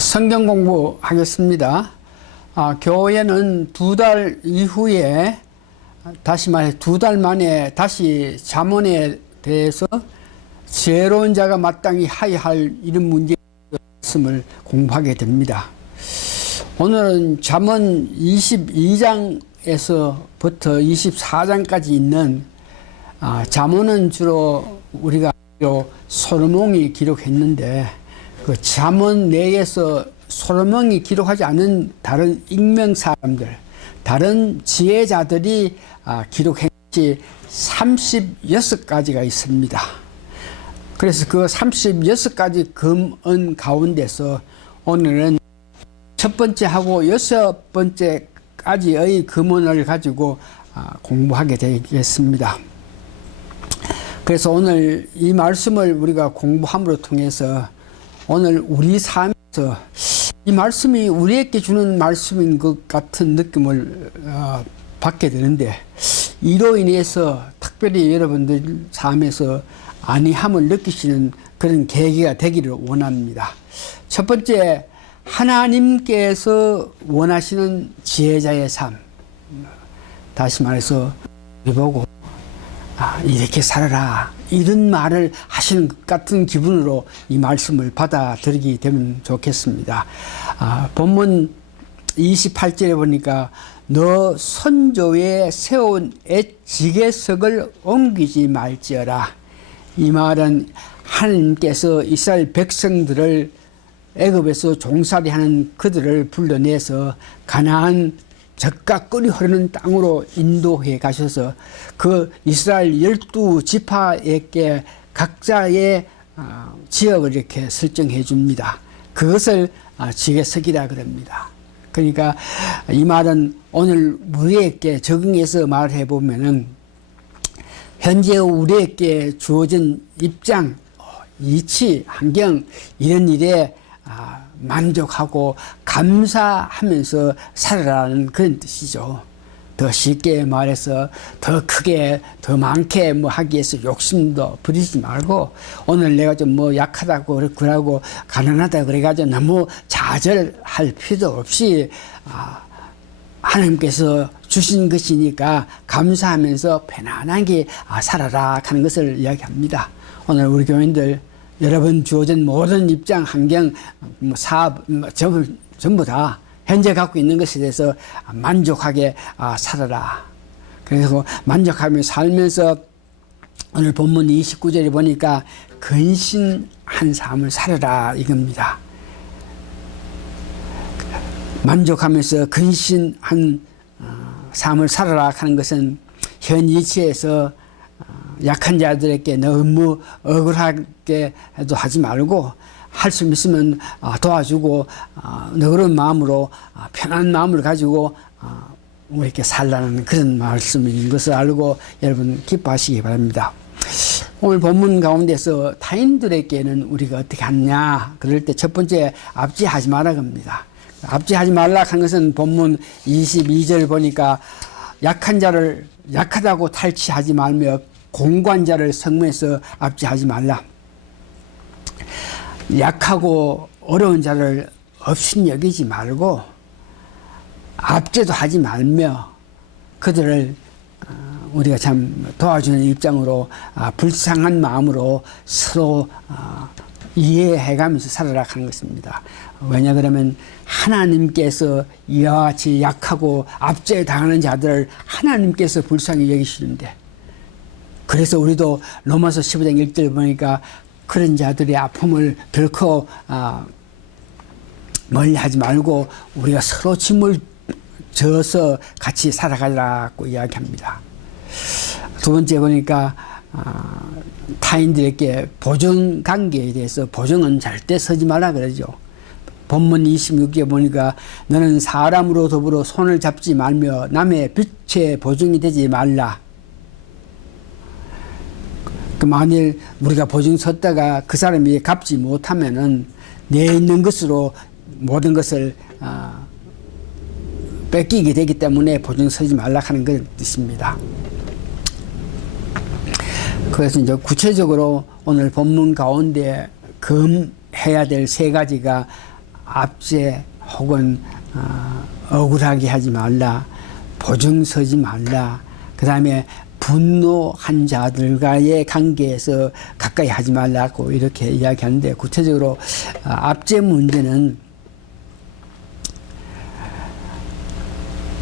성경 공부하겠습니다. 교회는 2달 이후에 다시 말해 2달 만에 다시 잠언에 대해서 지혜로운 자가 마땅히 하여야 할 이런 문제의 말씀을 공부하게 됩니다. 오늘은 잠언 22장에서부터 24장까지 있는 잠언은 주로 우리가 솔로몬이 기록했는데 그 잠언 내에서 솔로몬이 기록하지 않은 다른 익명 사람들, 다른 지혜자들이 기록한 것이 36가지가 있습니다. 그래서 그 36가지 금언 가운데서 오늘은 첫 번째하고 6번째까지의 금언을 가지고 공부하게 되겠습니다. 그래서 오늘 이 말씀을 우리가 공부함으로 통해서 오늘 우리 삶에서 이 말씀이 우리에게 주는 말씀인 것 같은 느낌을 받게 되는데, 이로 인해서 특별히 여러분들 삶에서 안위함을 느끼시는 그런 계기가 되기를 원합니다. 첫 번째, 하나님께서 원하시는 지혜자의 삶. 다시 말해서 우리 보고 이렇게 살아라, 이런 말을 하시는 것 같은 기분으로 이 말씀을 받아들이게 되면 좋겠습니다. 본문 28절에 보니까 너 선조에 세운 옛 지계석을 옮기지 말지어라. 이 말은 하나님께서 이스라엘 백성들을 애굽에서 종살이하는 그들을 불러내서 가나안 젖과 꿀이 흐르는 땅으로 인도해 가셔서 그 이스라엘 12지파에게 각자의 지역을 이렇게 설정해 줍니다. 그것을 지계석이라 그럽니다. 그러니까 이 말은 오늘 우리에게 적용해서 말해 보면은 현재 우리에게 주어진 입장, 이치, 환경, 이런 일에 만족하고 감사하면서 살아라는 그런 뜻이죠. 더 쉽게 말해서 더 크게 더 많게 하기 위해서 욕심도 부리지 말고, 오늘 내가 좀 약하다고 그러고 가난하다 그래가지고 너무 좌절할 필요도 없이 하나님께서 주신 것이니까 감사하면서 편안하게 살아라 하는 것을 이야기합니다. 오늘 우리 교인들 여러분 주어진 모든 입장, 환경, 사업 전부 다 현재 갖고 있는 것에 대해서 만족하게 살아라. 그래서 만족하며 살면서 오늘 본문 29절에 보니까 근신한 삶을 살아라 이겁니다. 만족하면서 근신한 삶을 살아라 하는 것은 현 위치에서 약한 자들에게 너무 억울하게 해도 하지 말고, 할 수 있으면 도와주고 너그러운 마음으로 편한 마음을 가지고 우리에게 살라는 그런 말씀인 것을 알고 여러분 기뻐하시기 바랍니다. 오늘 본문 가운데서 타인들에게는 우리가 어떻게 하느냐 그럴 때 첫 번째, 압제하지 말라 겁니다. 압제하지 말라 하는 것은 본문 22절 보니까 약한 자를 약하다고 탈취하지 말며 공관자를 성문에서 압제하지 말라. 약하고 어려운 자를 없인 여기지 말고 압제도 하지 말며 그들을 우리가 참 도와주는 입장으로 불쌍한 마음으로 서로 이해해가면서 살아라 하는 것입니다. 왜냐 그러면 하나님께서 이와 같이 약하고 압제당하는 자들을 하나님께서 불쌍히 여기시는데, 그래서 우리도 로마서 15장 1절 보니까 그런 자들의 아픔을 덜컥 멀리하지 말고 우리가 서로 짐을 져서 같이 살아가라고 이야기합니다. 두 번째 보니까 타인들에게 보증 관계에 대해서 보증은 절대 서지 말라 그러죠. 본문 26에 보니까 너는 사람으로 더불어 손을 잡지 말며 남의 빛에 보증이 되지 말라. 만일 우리가 보증 섰다가 그 사람이 갚지 못하면은 내 있는 것으로 모든 것을 뺏기게 되기 때문에 보증 서지 말라 하는 그 뜻입니다. 그래서 이제 구체적으로 오늘 본문 가운데 금해야 될 세 가지가 압제 혹은 억울하게 하지 말라. 보증 서지 말라. 그 다음에 분노한 자들과의 관계에서 가까이 하지 말라고 이렇게 이야기하는데, 구체적으로 압제 문제는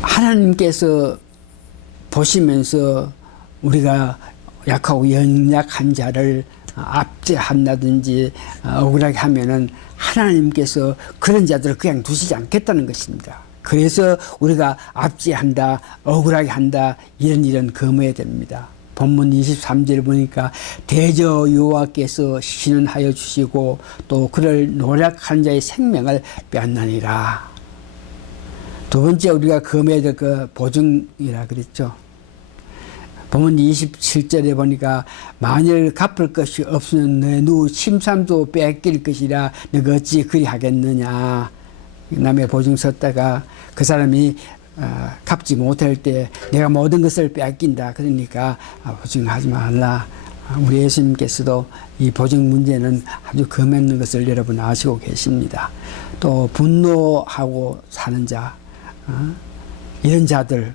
하나님께서 보시면서 우리가 약하고 연약한 자를 압제한다든지 억울하게 하면은 하나님께서 그런 자들을 그냥 두시지 않겠다는 것입니다. 그래서 우리가 압제한다, 억울하게 한다, 이런 거머해야 됩니다. 본문 23절 보니까 대저 여호와께서 신원하여 주시고 또 그를 노력한 자의 생명을 빼앗나니라. 두 번째 우리가 거머해야 될 그 보증이라 그랬죠. 본문 27절에 보니까 만일 갚을 것이 없으면 내 누 침삼도 뺏길 것이라 너가 어찌 그리 하겠느냐. 남의 보증 섰다가 그 사람이 갚지 못할 때 내가 모든 것을 빼앗긴다. 그러니까 보증하지 말라. 우리 예수님께서도 이 보증 문제는 아주 금했는 것을 여러분 아시고 계십니다. 또 분노하고 사는 자, 이런 자들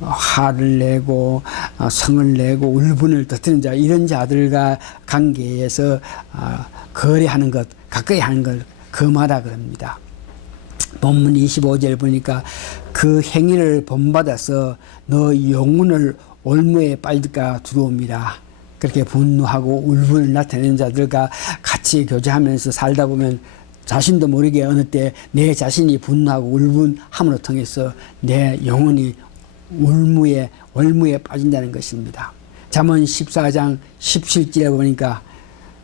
화를 내고 성을 내고 울분을 터뜨리는 자, 이런 자들과 관계에서 거래하는 것, 가까이 하는 걸 금하라 그럽니다. 본문 25절 보니까 그 행위를 본받아서 너 영혼을 올무에 빠질까 두려움이라. 그렇게 분노하고 울분을 나타내는 자들과 같이 교제하면서 살다 보면 자신도 모르게 어느 때 내 자신이 분노하고 울분함으로 통해서 내 영혼이 올무에 빠진다는 것입니다. 잠언 14장 17절에 보니까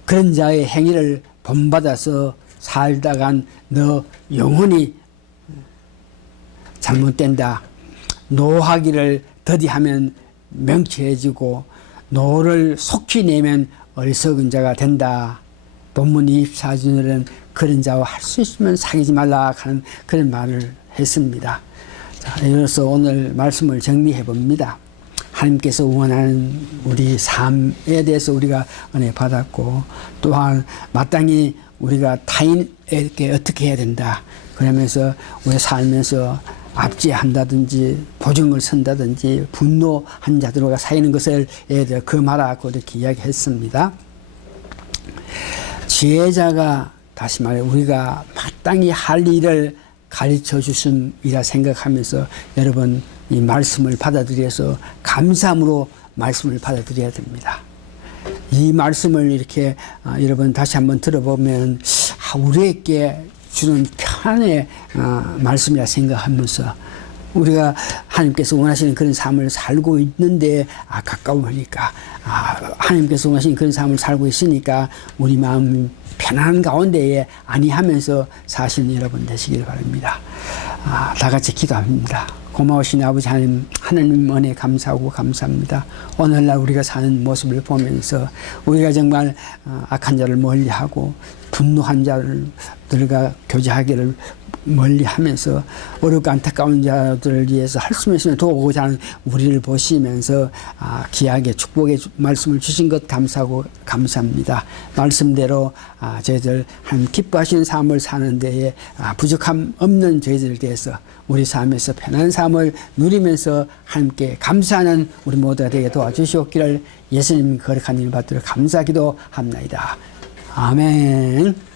그런 자의 행위를 본받아서 살다간 너 영혼이 잘못된다. 노하기를 더디하면 명철해지고 노를 속히 내면 어리석은 자가 된다. 본문 24절은 그런 자와 할 수 있으면 사귀지 말라 하는 그런 말을 했습니다. 자, 이로써 오늘 말씀을 정리해 봅니다. 하나님께서 원하는 우리 삶에 대해서 우리가 은혜 받았고, 또한 마땅히 우리가 타인에게 어떻게 해야 된다. 그러면서 우리 살면서 압제한다든지 보증을 선다든지 분노한 자들과 사이는 것을 금하라고 이렇게 이야기했습니다. 지혜자가 다시 말해 우리가 마땅히 할 일을 가르쳐 주심이라 생각하면서 여러분 이 말씀을 받아들여서 감사함으로 말씀을 받아들여야 됩니다. 이 말씀을 이렇게 여러분 다시 한번 들어보면 우리에게 주는 편안의 말씀이라 생각하면서 우리가 하나님께서 원하시는 그런 삶을 살고 있는데 가까우니까 하나님께서 원하시는 그런 삶을 살고 있으니까 우리 마음 편안한 가운데에 안위하면서 사시는 여러분 되시길 바랍니다. 다 같이 기도합니다. 고마우신 아버지 하나님 은혜 감사하고 감사합니다. 오늘날 우리가 사는 모습을 보면서 우리가 정말 악한 자를 멀리하고 분노한 자들과 교제하기를 멀리하면서 어렵고 안타까운 자들을 위해서 할 수 있으면 도우고자 하는 우리를 보시면서 귀하게 축복의 말씀을 주신 것 감사하고 감사합니다. 말씀대로 저희들 하나님 기뻐하시는 삶을 사는 데에 부족함 없는 저희들에 대해서 우리 삶에서 편안한 삶을 누리면서 함께 감사하는 우리 모두가 되게 도와주시옵기를 예수님 거룩한 이름 받들어 감사기도 합나이다. 아멘.